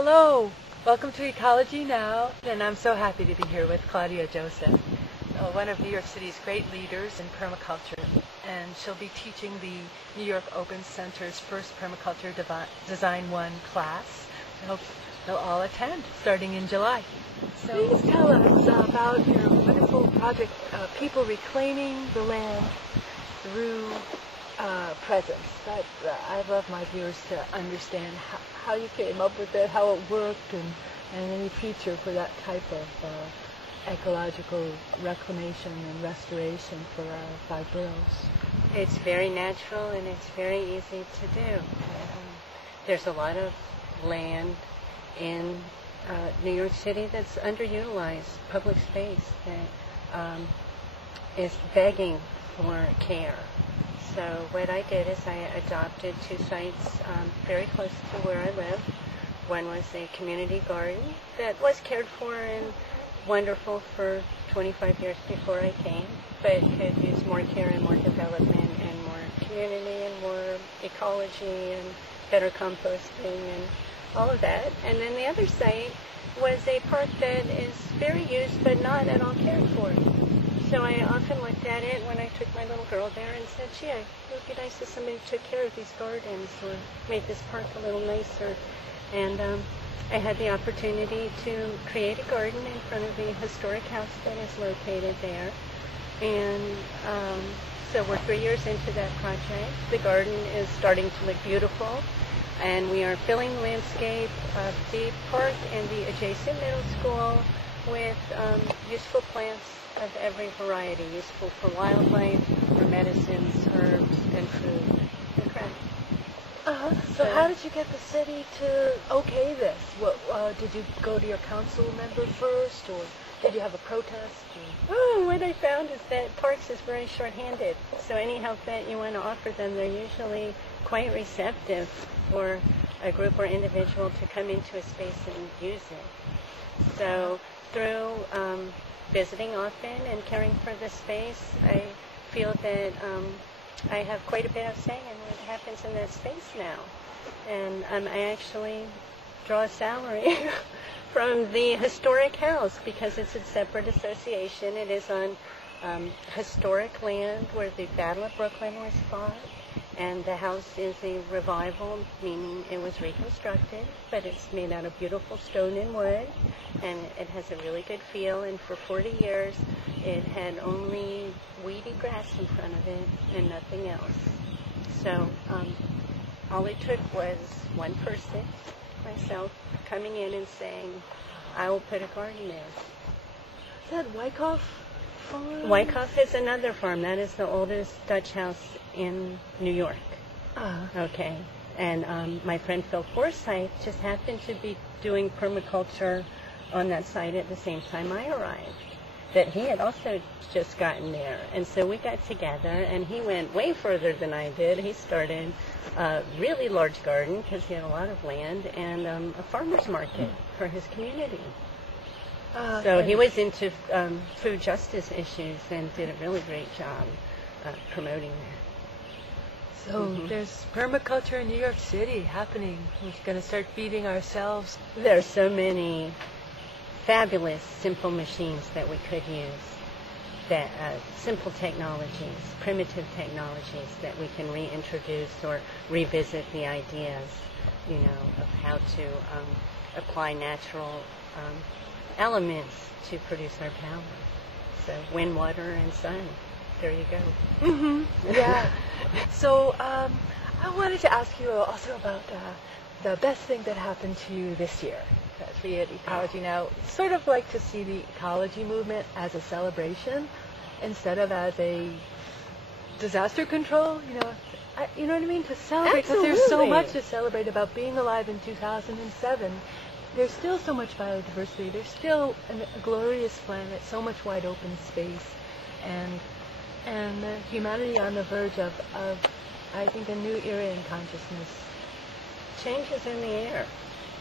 Hello, welcome to Ecology Now, and I'm so happy to be here with Claudia Joseph, one of New York City's great leaders in permaculture, and she'll be teaching the New York Open Center's first Permaculture Design 1 class. I hope they'll all attend, starting in July. So please tell us about your wonderful project, People Reclaiming the Land Through Presence. I'd love my viewers to understand how you came up with it, how it worked, and any future for that type of ecological reclamation and restoration for our 5 boroughs. It's very natural and it's very easy to do. There's a lot of land in New York City that's underutilized, public space that is begging for care. So what I did is I adopted 2 sites very close to where I live. One was a community garden that was cared for and wonderful for 25 years before I came, but could use more care and more development and more community and more ecology and better composting and all of that. And then the other site was a park that is very used but not at all cared for. So I often looked at it when I took my little girl there and said, gee, it would be nice if somebody took care of these gardens or made this park a little nicer. And I had the opportunity to create a garden in front of the historic house that is located there. And so we're 3 years into that project. The garden is starting to look beautiful. And we are filling the landscape of the park and the adjacent middle school with useful plants of every variety, useful for wildlife, for medicines, herbs, and food, and craft. So how did you get the city to okay this? Did you go to your council member first, or did you have a protest? What I found is that parks is very short-handed, so any help that you want to offer them, they're usually quite receptive for a group or individual to come into a space and use it. So through visiting often and caring for the space, I feel that I have quite a bit of say in what happens in that space now. And I actually draw a salary from the historic house because it's a separate association. It is on historic land where the Battle of Brooklyn was fought. And the house is a revival, meaning it was reconstructed, but it's made out of beautiful stone and wood, and it has a really good feel. And for 40 years, it had only weedy grass in front of it and nothing else. So all it took was one person, myself, coming in and saying, I will put a garden in. Is that Wyckoff Farm? Wyckoff is another farm. That is the oldest Dutch house in New York. Okay. And my friend Phil Forsyth just happened to be doing permaculture on that site at the same time I arrived. That he had also just gotten there. And so we got together, and he went way further than I did. He started a really large garden because he had a lot of land, and a farmer's market for his community. So he was into food justice issues and did a really great job promoting that. So there's permaculture in New York City happening. We're going to start feeding ourselves. There are so many fabulous, simple machines that we could use, that simple technologies, primitive technologies that we can reintroduce or revisit the ideas, of how to apply natural elements to produce our power. So wind, water, and sun. There you go. Yeah. So I wanted to ask you also about the best thing that happened to you this year. Because we at Ecology Now sort of like to see the ecology movement as a celebration instead of as a disaster control. You know what I mean? To celebrate, because there's so much to celebrate about being alive in 2007. There's still so much biodiversity. There's still a glorious planet, so much wide open space, and humanity on the verge of, I think, a new era in consciousness. Change is in the air.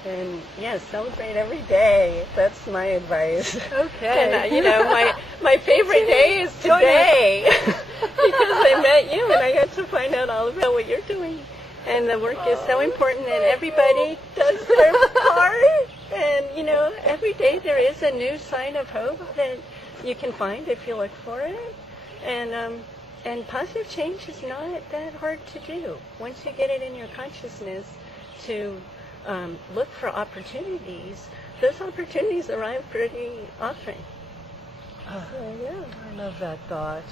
And yes, celebrate every day. That's my advice. Okay. And my favorite day is today because I met you and I got to find out all about what you're doing. And the work is so important, and everybody does their part. And, you know, every day there is a new sign of hope that you can find if you look for it. And positive change is not that hard to do. Once you get it in your consciousness to look for opportunities, those opportunities arrive pretty often. Oh, So, yeah. I love that thought.